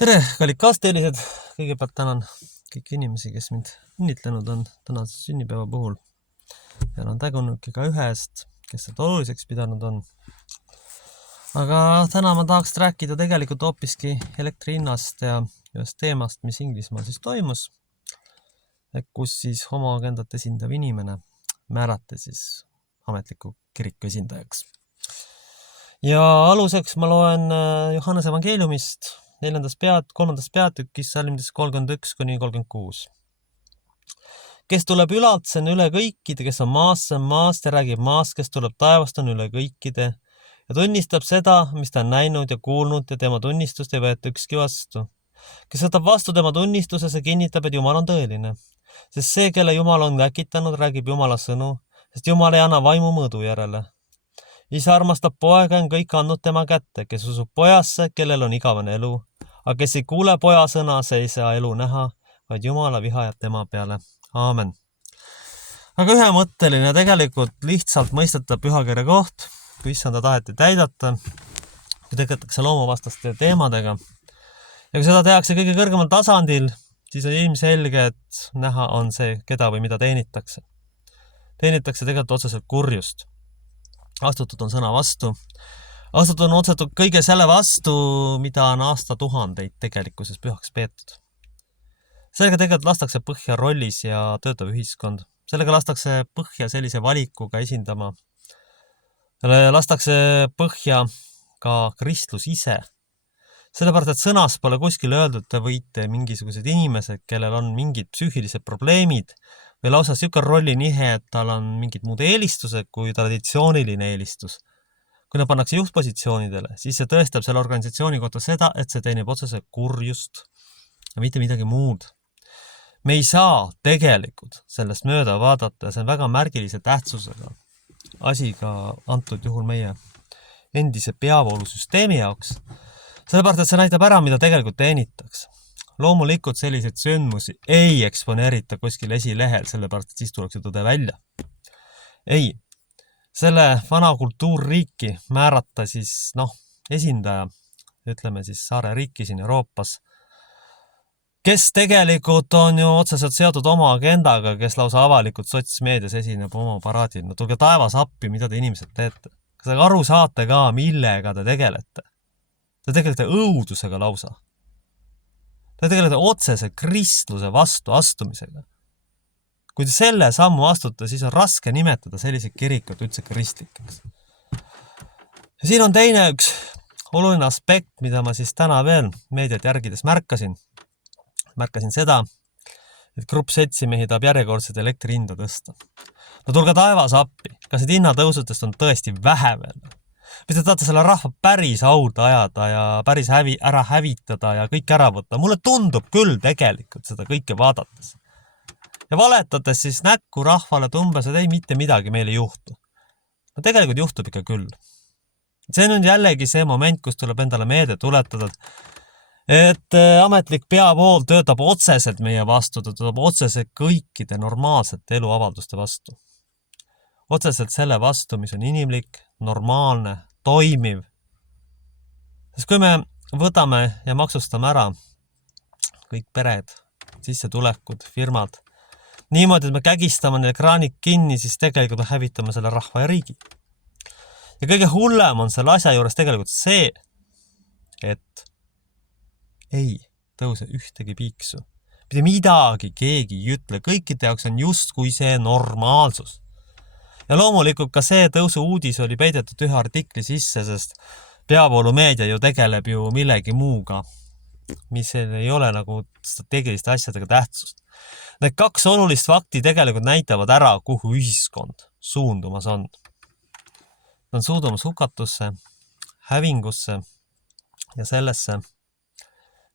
Tere, kallid kaasteelised! Kõigepealt tänan kõiki inimesi, kes mind õnnitlenud on tänase sünnipäeva puhul. Ja olen tägunud ka ühest, kes seda oluliseks pidanud on. Aga täna ma tahaks rääkida tegelikult hoopiski elektri hinnast ja ühest teemast, mis Inglismaal siis toimus. Kus siis homoagendat esindav inimene määrati siis ametliku kiriku esindajaks. Ja aluseks ma loen Johannes evangeeliumist 3. peatükis salmides 31-36. Kes tuleb ülalt, see on üle kõikide, kes on maast ja räägib maast, kes tuleb taevast, on üle kõikide ja tunnistab seda, mis ta on näinud ja kuulnud ja tema tunnistust ei võeta ükski vastu. Kes võtab vastu tema tunnistuse, see kinnitab, et Jumal on tõeline. Sest see, kelle Jumal on läkitanud, räägib Jumala sõnu, sest Jumal ei anna vaimu mõõdu järele. Isa armastab poega, on kõik andnud tema kätte, kes usub pojasse, kellel on igavene elu. Aga kes ei kuule poja sõna, see ei saa elu näha, vaid Jumala viha jääb tema peale. Aamen. Aga ühemõtteline tegelikult lihtsalt mõistetav pühakirja koht, kui issanda taheti täidata, kui tegeletakse loomavastaste teemadega. Ja kui seda tehakse kõige kõrgemal tasandil, siis on ilmselge, et näha on see, keda või mida teenitakse. Teenitakse tegelikult otseselt kurjust. Astutud on sõna vastu. Astutud on otsetud kõige selle vastu, mida on aastatuhandeid tegelikkuses pühaks peetud. Sellega tegelikult lastakse põhja rollis ja töötav ühiskond. Sellega lastakse põhja sellise valikuga esindama. Lastakse põhja ka kristlus ise. Sellepärast, et sõnas pole kuskil öeldud, te võite mingisugused inimesed, kellel on mingid psüühilised probleemid või lausa siuke rolli nihe, et tal on mingid muud eelistused kui traditsiooniline eelistus. Kui nad pannakse juhtpositsioonidele, siis see tõestab selle organisatsiooni kohta seda, et see teenib otsese kurjust ja mitte midagi muud. Me ei saa tegelikult sellest mööda vaadata ja see on väga märgilise tähtsusega asi ka antud juhul meie endise peavoolusüsteemi jaoks. Sellepärast, et see näitab ära, mida tegelikult teenitakse. Loomulikult selliseid sündmusi ei eksponeerita kuskil esilehel, sellepärast, et siis tuleks ju tõde välja. Ei. Selle vana kultuurriiki määrata siis, esindaja, ütleme siis saare riiki siin Euroopas, kes tegelikult on ju otseselt seotud oma agendaga, kes lausa avalikult sotsmeedias esineb oma paraadil. No tulge taevas appi, mida te inimesed teete. Kas te aru saate ka, millega te tegelete? Te tegelete õudusega lausa. Te tegelete otsese kristluse vastu astumisega. Kui te selle sammu astute, siis on raske nimetada selliseid kirikut üldse kristlikeks. Ja siin on teine üks oluline aspekt, mida ma siis täna veel meediat järgides märkasin. Märkasin seda, et grupp seltsimehi tahab järjekordselt elektri hinda tõsta. No tulge taevas appi. Kas need hinnatõusutest on tõesti vähe veel? Või te tahate selle rahva päris hauda ajada ja päris ära hävitada ja kõik ära võtta? Mulle tundub küll tegelikult seda kõike vaadates. Ja valetades siis näkku rahvale tumbes, et ei mitte midagi meil ei juhtu. No tegelikult juhtub ikka küll. See on jällegi see moment, kus tuleb endale meelde tuletada, et ametlik peavool töötab otseselt meie vastu, ta töötab otseselt kõikide normaalsete eluavalduste vastu. Otseselt selle vastu, mis on inimlik, normaalne, toimiv. Sest kui me võtame ja maksustame ära kõik pered, sissetulekud, firmad, niimoodi, et me kägistame neil kraanid kinni, siis tegelikult me hävitame selle rahva ja riigi. Ja kõige hullem on selle asja juures tegelikult see, et ei tõuse ühtegi piiksu. Mitte midagi keegi ei ütle, kõikide jaoks on just kui see normaalsus. Ja loomulikult ka see tõusu uudis oli peidetud ühe artikli sisse, sest peavoolumeedia ju tegeleb ju millegi muuga, mis ei ole nagu strateegiliste asjadega tähtsust. Need kaks olulist fakti tegelikult näitavad ära, kuhu ühiskond suundumas on. Nad on suundumas hukatusse, hävingusse ja sellesse,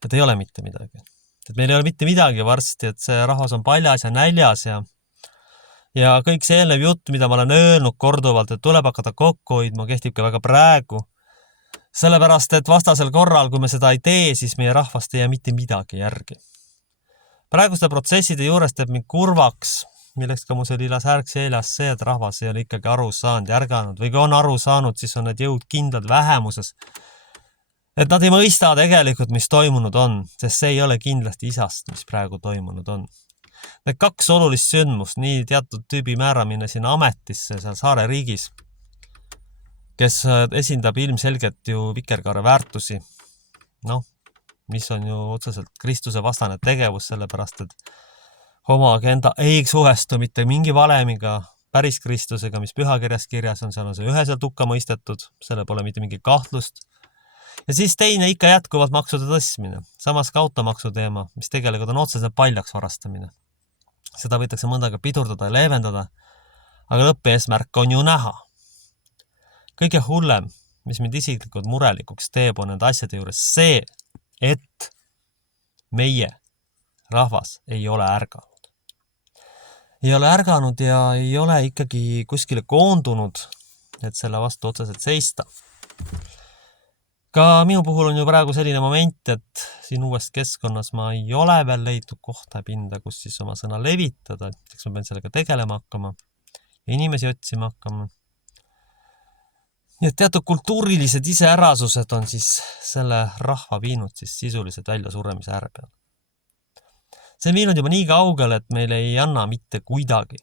et ei ole mitte midagi. Et meil ei ole mitte midagi varsti, et see rahvas on paljas ja näljas ja kõik see eelnev jutt, mida ma olen öelnud korduvalt, et tuleb hakata kokku hoidma, kehtib ka väga praegu. Sellepärast, et vastasel korral, kui me seda ei tee, siis meie rahvast ei jää mitte midagi järgi. Praeguste protsesside juures teeb mind kurvaks, milleks ka mu see lila särk seljas see, et rahvas ei ole ikkagi aru saanud, järganud või kui on aru saanud, siis on need jõud kindlad vähemuses. Et nad ei mõista tegelikult, mis toimunud on, sest see ei ole kindlasti isast, mis praegu toimunud on. Need kaks olulist sündmust, nii teatud tüübi määramine sinna ametisse seal saare riigis, kes esindab ilmselgelt ju vikerkaare väärtusi, mis on ju otseselt Kristuse vastane tegevus, sellepärast et oma agenda ei suhestu mitte mingi valemiga, päris Kristusega, mis pühakirjas kirjas on, seal on see üheselt hukka mõistetud, selle pole mitte mingi kahtlust. Ja siis teine ikka jätkuvalt maksude tõstmine, samas ka automaksu teema, mis tegelikult on otseselt paljaks varastamine. Seda võitakse mõndaga pidurdada ja leevendada, aga lõppeesmärk on ju näha. Kõige hullem, mis mind isiklikult murelikuks teeb, on nende asjade juures see, et meie rahvas ei ole ärganud. Ei ole ärganud ja ei ole ikkagi kuskile koondunud, et selle vastu otseselt seista. Ka minu puhul on ju praegu selline moment, et siin uuest keskkonnas ma ei ole veel leidnud kohta pinda, kus siis oma sõna levitada, eks ma pean sellega tegelema hakkama ja inimesi otsima hakkama. Nii et teatud kultuurilised iseärasused on siis selle rahva viinud siis sisuliselt välja suremise ääre peale. See on viinud juba nii kaugele, et meil ei anna mitte kuidagi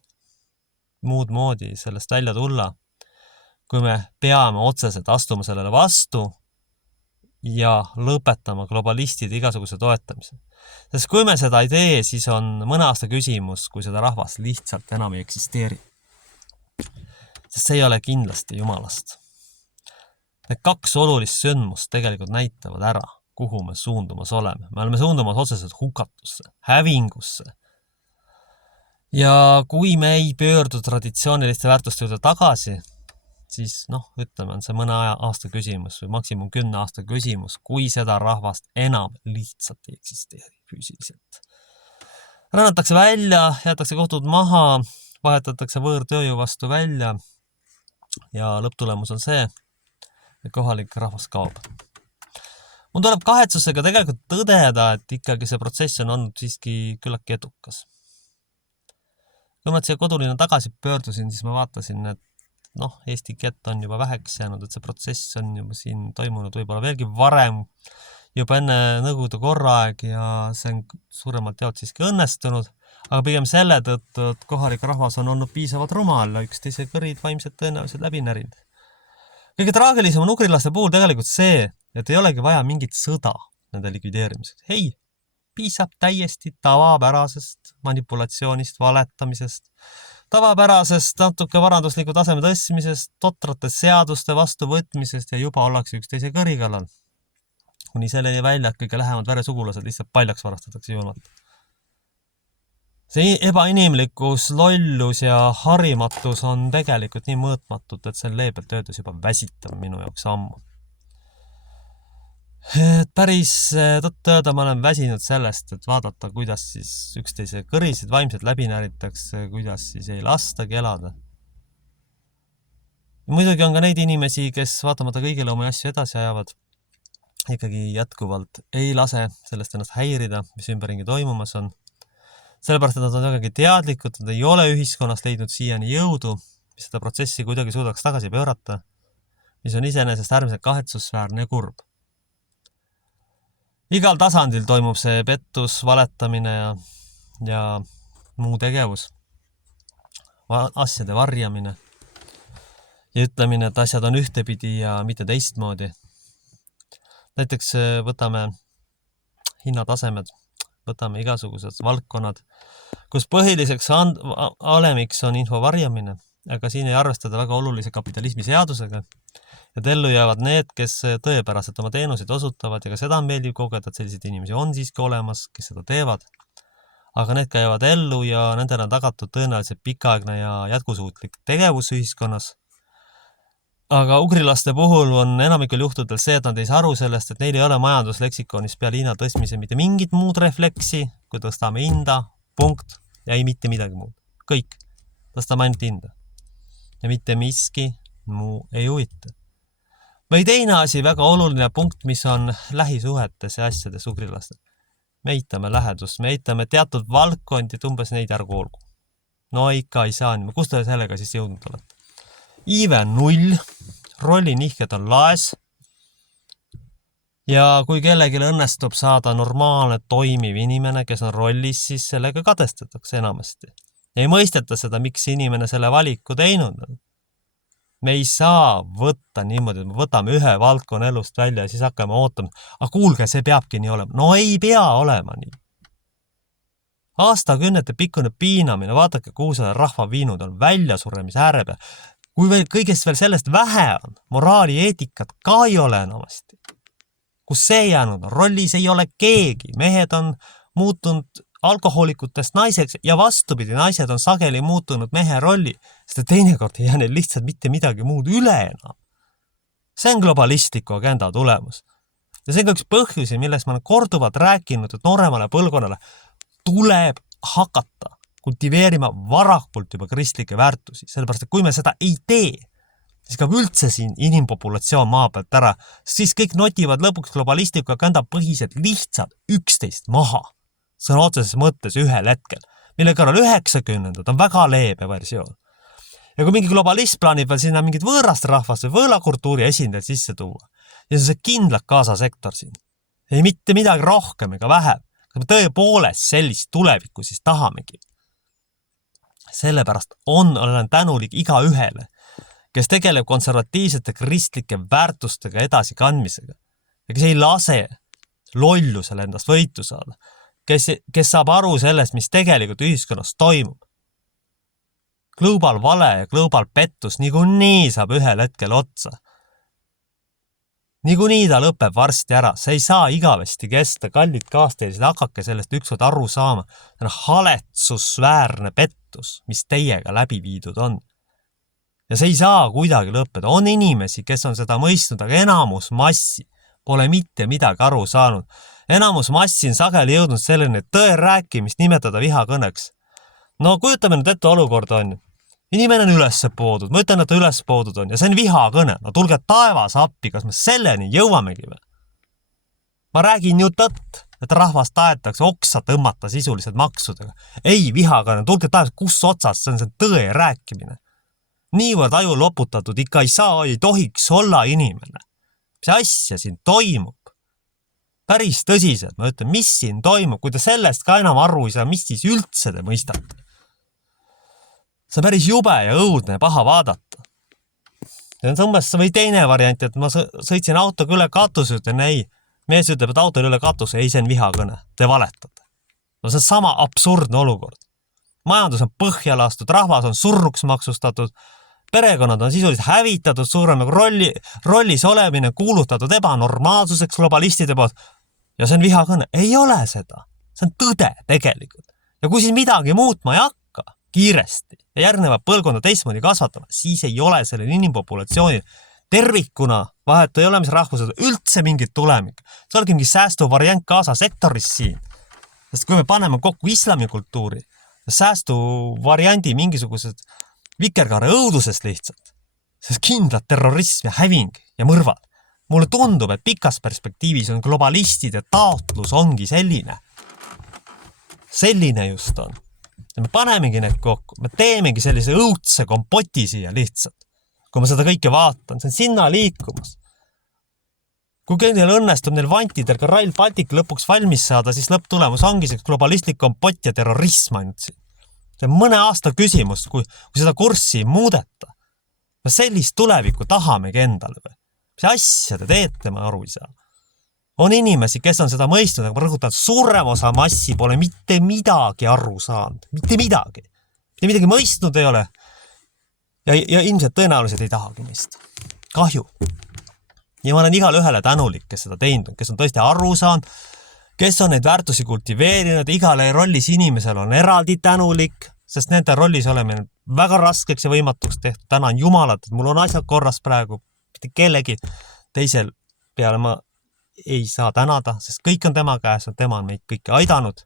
muud moodi sellest välja tulla, kui me peame otseselt astuma sellele vastu ja lõpetama globalistide igasuguse toetamise. Sest kui me seda ei tee, siis on mõne aasta küsimus, kui seda rahvast lihtsalt enam ei eksisteeri. Sest see ei ole kindlasti jumalast. Need kaks olulist sündmust tegelikult näitavad ära, kuhu me suundumas oleme. Me oleme suundumas otseselt hukatusse, hävingusse. Ja kui me ei pöördu traditsiooniliste väärtuste juurde tagasi, siis ütleme, on see mõne aasta küsimus või maksimum 10 aasta küsimus, kui seda rahvast enam lihtsalt ei eksisteeri füüsiliselt. Rännatakse välja, jäetakse kohtud maha, vahetatakse võõrtööjõu vastu välja ja lõpptulemus on see, et kohalik rahvas kaob. Mul tuleb kahetsusega tegelikult tõdeda, et ikkagi see protsess on olnud siiski küllalt edukas. Kui ma siia kodulinna tagasi pöördusin, siis ma vaatasin, et Eesti kett on juba väheks jäänud, et see protsess on juba siin toimunud võib-olla veelgi varem, juba enne Nõukogude korraaeg ja see on suuremalt jaolt siiski õnnestunud, aga pigem selle tõttu, et kohalik rahvas on olnud piisavalt rumal, üksteise kõrid vaimselt tõenäoliselt läbi närinud. Kõige traagilisem on ugrilaste puhul tegelikult see, et ei olegi vaja mingit sõda nende likvideerimiseks. Hei, piisab täiesti tavapärasest manipulatsioonist, valetamisest, tavapärasest natuke varandusliku taseme tõstmisest, totrate seaduste vastuvõtmisest ja juba ollakse üksteise kõri kallal. Kuni selleni välja, et kõige lähemad veresugulased lihtsalt paljaks varastatakse julmalt. See ebainimlikkus, lollus ja harimatus on tegelikult nii mõõtmatud, et see leebelt öeldes juba väsitab minu jaoks ammu. Päris tõtt-öelda ma olen väsinud sellest, et vaadata, kuidas siis üksteise kõrisid vaimselt läbi näritakse, kuidas siis ei lastagi elada. Ja muidugi on ka neid inimesi, kes vaatamata kõigile oma asju edasi ajavad, ikkagi jätkuvalt ei lase sellest ennast häirida, mis ümberringi toimumas on. Sellepärast, et nad on vägagi teadlikud, nad ei ole ühiskonnas leidnud siiani jõudu, mis seda protsessi kuidagi suudaks tagasi pöörata, mis on iseenesest äärmiselt kahetsusväärne ja kurb. Igal tasandil toimub see pettus, valetamine ja muu tegevus, asjade varjamine ja ütlemine, et asjad on ühtepidi ja mitte teistmoodi. Näiteks võtame hinnatasemed, võtame igasugused valdkonnad, kus põhiliseks alemiks on info varjamine, aga siin ei arvestada väga olulise kapitalismi seadusega, et ellu jäävad need, kes tõepäraselt oma teenuseid osutavad ja ka seda on meeldiv kogeda, et selliseid inimesi on siiski olemas, kes seda teevad. Aga need käivad ellu ja nendele on tagatud tõenäoliselt pikaaegne ja jätkusuutlik tegevus ühiskonnas. Aga ugrilaste puhul on enamikul juhtudel see, et nad ei saa aru sellest, et neil ei ole majandusleksikonis peale hinna tõstmise mitte mingit muud refleksi, kui tõstame hinda, punkt, ja ei mitte midagi muud. Kõik. Tõstame ainult hinda. Ja mitte miski muu ei huvita. Või teine asi, väga oluline punkt, mis on lähisuhetes ja asjades ugrilastel. Me eitame lähedust, me eitame teatud valdkondi, et umbes neid ärgu olgu. No ikka ei saa nii. Kust te sellega siis jõudnud olete? Iive 0, rollinihked on laes, Ja kui kellelgi õnnestub saada normaalne toimiv inimene, kes on rollis, siis sellega kadestatakse enamasti. Ei mõisteta seda, miks inimene selle valiku teinud on. Me ei saa võtta niimoodi, et me võtame ühe valdkonna elust välja ja siis hakkame ootama. Kuulge, see peabki nii olema. No ei pea olema nii. Aastakünnete pikkune piinamine, vaadake, kuhu selle rahva viinud on väljasuremise ääre peal. Kui veel kõigest veel sellest vähe on, moraali eetikat ka ei ole enamasti. Kus see jäänud on? Rollis ei ole keegi. Mehed on muutunud alkohoolikutest naiseks ja vastupidi, naised on sageli muutunud mehe rolli, sest teinekord ei jää neil lihtsalt mitte midagi muud üle enam. See on globalistliku agenda tulemus. Ja see on ka üks põhjusi, milles ma olen korduvalt rääkinud, et nooremale põlvkonnale tuleb hakata kultiveerima varakult juba kristlikke väärtusi, sellepärast, et kui me seda ei tee, siis kaob üldse siin inimpopulatsioon maa pealt ära, siis kõik notivad lõpuks globalistliku agenda põhiselt lihtsalt 11 maha, sõna otseses mõttes ühel hetkel, mille kõrval 90-ndad on väga leebe versioon. Ja kui mingi globalist plaanib veel sinna mingid võõrast rahvast või võõlakultuuri esindajad sisse tuua, ja see kindlalt kaasasektor siin, ei mitte midagi rohkem ega vähem, me tõepoolest sellist tulevikku siis tahamegi. Sellepärast olen tänulik iga ühele, kes tegeleb konservatiivsete kristlike väärtustega edasi kandmisega ja kes ei lase lollusele endast võitu saada, kes saab aru sellest, mis tegelikult ühiskonnas toimub. Global vale ja global pettus niikuinii saab ühel hetkel otsa. Niikuinii ta lõpeb varsti ära, see ei saa igavesti kesta, kallid kaastelised, hakake sellest ükskord aru saama. See on haletsusväärne pettus, mis teiega läbi viidud on. Ja see ei saa kuidagi lõppeda. On inimesi, kes on seda mõistnud, aga enamus massi pole mitte midagi aru saanud. Enamus massi on sageli jõudnud selline tõe rääkimist nimetada vihakõneks. No kujutame nüüd ette olukord on. Inimene on üles poodud, ma ütlen, et ta üles poodud on ja see on vihakõne. No tulge taevas appi, kas me selleni jõuamegi või? Ma räägin ju tõtt, et rahvast tahetakse oksa tõmmata sisuliselt maksudega. Ei vihakõne, tulge taevas, kus otsas, see on see tõe rääkimine. Niivõrd aju loputatud ikka ei saa, ei tohiks olla inimene. Mis asja siin toimub? Päris tõsiselt, ma ütlen, mis siin toimub, kui te sellest ka enam aru ei saa, mis siis üldse te mõistate? See on päris jube ja õudne ja paha vaadata. See on umbes või teine variant, et ma sõitsin autoga üle katuse, ütlen ei. Mees ütleb, et auto üle katuse, ei, see on vihakõne. Te valetate. No see on sama absurdne olukord. Majandus on põhja lastud, rahvas on surruks maksustatud, perekonnad on sisuliselt hävitatud, suurem rollis olemine kuulutatud ebanormaalsuseks globalistide poolt. Ja see on vihakõne. Ei ole seda. See on tõde tegelikult. Ja kui siis midagi muutma ei hakka kiiresti ja järgnevad põlvkonda teistmoodi kasvatama, siis ei ole sellel inimpopulatsioonil tervikuna, vahet ei ole, mis rahvused, üldse mingit tulemik. See olegi mingi säästu variant kaasa sektoris siin. Sest kui me paneme kokku islamikultuuri, säästu variandi mingisugused vikerkaare õudusest lihtsalt, sest kindlad terrorism ja häving ja mõrvad. Mulle tundub, et pikas perspektiivis on globalistide taotlus ongi selline. Selline just on. Ja me panemegi need kokku, me teemegi sellise õudse kompoti siia lihtsalt. Kui ma seda kõike vaatan, see on sinna liikumas. Kui kõigil õnnestub neil vantidel ka Rail Baltic lõpuks valmis saada, siis lõpptulemus ongi see globalistlik kompott ja terrorism ainult siin. See on mõne aasta küsimus, kui seda kurssi muudeta. Me sellist tulevikku tahamegi endale või? Mis asja te teete, ma aru ei saa. On inimesi, kes on seda mõistnud, aga ma rõhutan, suurem osa massi pole mitte midagi aru saanud. Mitte midagi. Mitte midagi mõistnud ei ole. Ja ilmselt tõenäoliselt ei tahagi mõista. Kahju. Ja ma olen igale ühele tänulik, kes seda teinud on, kes on tõesti aru saanud, kes on neid väärtusi kultiveerinud, igale rollis inimesel on eraldi tänulik, sest nende rollis oleme väga raskeks ja võimatuks tehtud. Tänan Jumalat, et mul on asjad korras praegu, mitte kellegi teisel peale ma ei saa tänada, sest kõik on tema käes, tema on meid kõiki aidanud.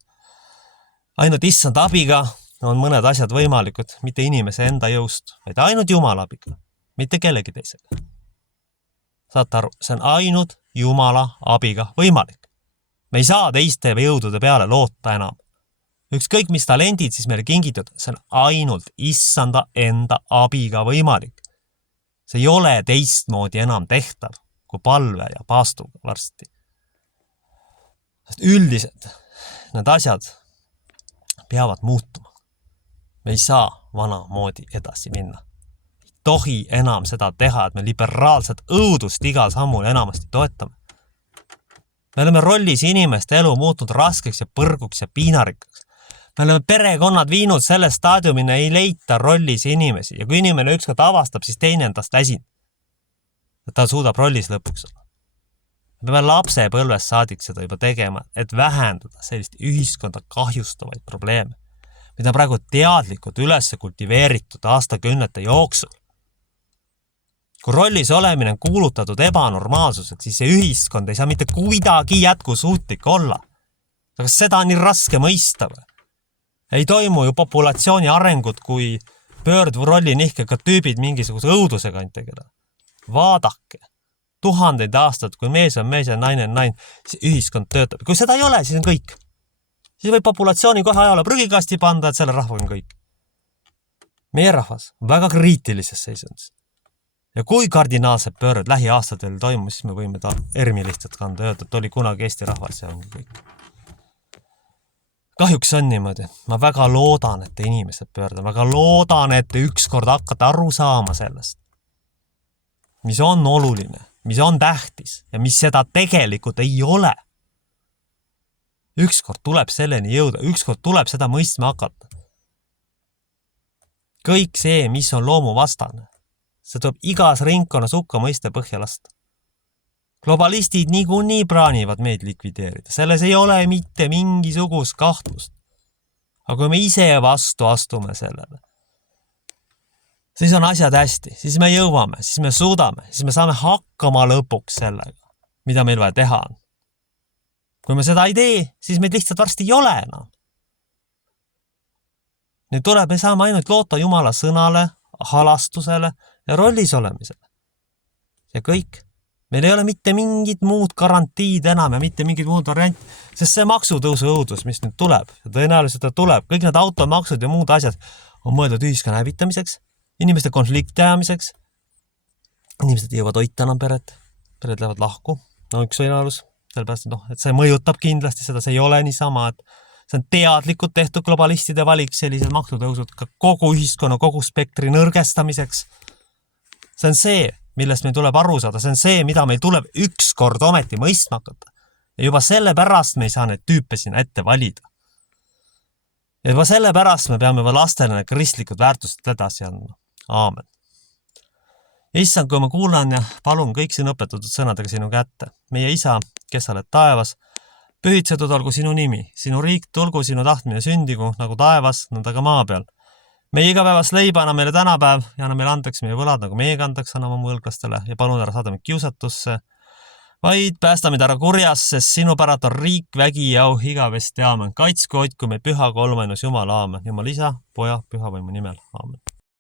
Ainult issand abiga on mõned asjad võimalikud, mitte inimese enda jõust, vaid ainult Jumala abiga, mitte kellegi teisega. Saate aru, see on ainult Jumala abiga võimalik. Me ei saa teiste jõudude peale loota enam. Ükskõik mis talendid siis meile kingitud, see on ainult issanda enda abiga võimalik. See ei ole teistmoodi enam tehtav kui palve ja paastuga varsti. üldiselt need asjad peavad muutuma. Me ei saa vanamoodi edasi minna. Ei tohi enam seda teha, et me liberaalset õudust igal sammul enamasti toetame. Me oleme rollis inimeste elu muutnud raskeks ja põrguks ja piinarikkaks. Me oleme perekonnad viinud selle staadiumina, ei leita rollis inimesi ja kui inimene ükskord avastab, siis teine endast väsin. Ta suudab rollis lõpuks olla. Me peame lapsepõlvest saadik seda juba tegema, et vähendada sellist ühiskonda kahjustavaid probleeme, mida praegu teadlikult üles kultiveeritud aastakümnete jooksul. Kui rollis olemine on kuulutatud ebanormaalsuseks, siis see ühiskond ei saa mitte kuidagi jätkusuutlik olla. Kas seda on nii raske mõista või? Ei toimu ju populatsiooni arengut, kui pöördrolli nihkega tüübid mingisuguse õudusega ainult tegeleda. Vaadake, tuhandeid aastad, kui mees on mees ja naine on naine, siis ühiskond töötab. Kui seda ei ole, siis on kõik. Siis võib populatsiooni kohe ajale prügikasti panda, et selle rahvaga on kõik. Meie rahvas on väga kriitilises seisundis. Ja kui kardinaalsed pöörad lähiaastatel toimu, siis me võime ta ermi lihtsalt kanda ja öelda, et oli kunagi Eesti rahvas ja ongi kõik. Kahjuks on niimoodi. Ma väga loodan, et inimesed pöörda. Väga loodan, et ükskord hakkate aru saama sellest, mis on oluline, mis on tähtis ja mis seda tegelikult ei ole. Ükskord tuleb selleni jõuda, ükskord tuleb seda mõistma hakata. Kõik see, mis on loomuvastane, see tuleb igas ringkonnas hukka mõiste põhja lasta. Globalistid niikuinii plaanivad meid likvideerida. Selles ei ole mitte mingisugust kahtlust. Aga kui me ise vastu astume sellele, siis on asjad hästi, siis me jõuame, siis me suudame, siis me saame hakkama lõpuks sellega, mida meil vaja teha on. Kui me seda ei tee, siis meid lihtsalt varsti ei ole enam. Nüüd tuleb, me saame ainult loota Jumala sõnale, halastusele ja rollis olemisele. Ja kõik. Meil ei ole mitte mingit muud garantiid enam ja mitte mingit muud variant, sest see maksutõusu õudus, mis nüüd tuleb, ja tõenäoliselt ta tuleb, kõik need automaksud ja muud asjad on mõeldud ühiskonna hävitamiseks, inimeste konflikti ajamiseks, inimesed ei jõua toita enam pered lähevad lahku, no üks võimalus, sellepärast, et see mõjutab kindlasti seda, see ei ole niisama, et see on teadlikult tehtud globalistide valik, sellised maksutõusud ka kogu ühiskonna, kogu spektri nõrgestamiseks. See on see, millest meil tuleb aru saada, see on see, mida meil tuleb ükskord ometi mõistma hakata. Ja juba selle pärast me ei saa neid tüüpe sinna ette valida. Ja juba selle pärast me peame lastele kristlikud väärtused edasi andma. Aamen. Issand, kui ma kuulan ja palun kõik sinu õpetatud sõnadega sinu kätte. Meie isa, kes oled taevas, pühitsetud olgu sinu nimi, sinu riik tulgu, sinu tahtmine sündigu nagu taevas, nõnda ka maa peal. Meie igapäevast leiba anna meile tänapäev ja anna meile andeks meie võlad, nagu meie kandaks anname oma võlglastele ja palun ära saada meid kiusatusse, vaid päästa meid ära kurjas, sest sinu päralt on riik, vägi ja au igavesti, aamen. Kaitsku, hoidku meid püha kolmainus Jumal, aamen. Jumal isa, poja, püha võimu nimel, aamen.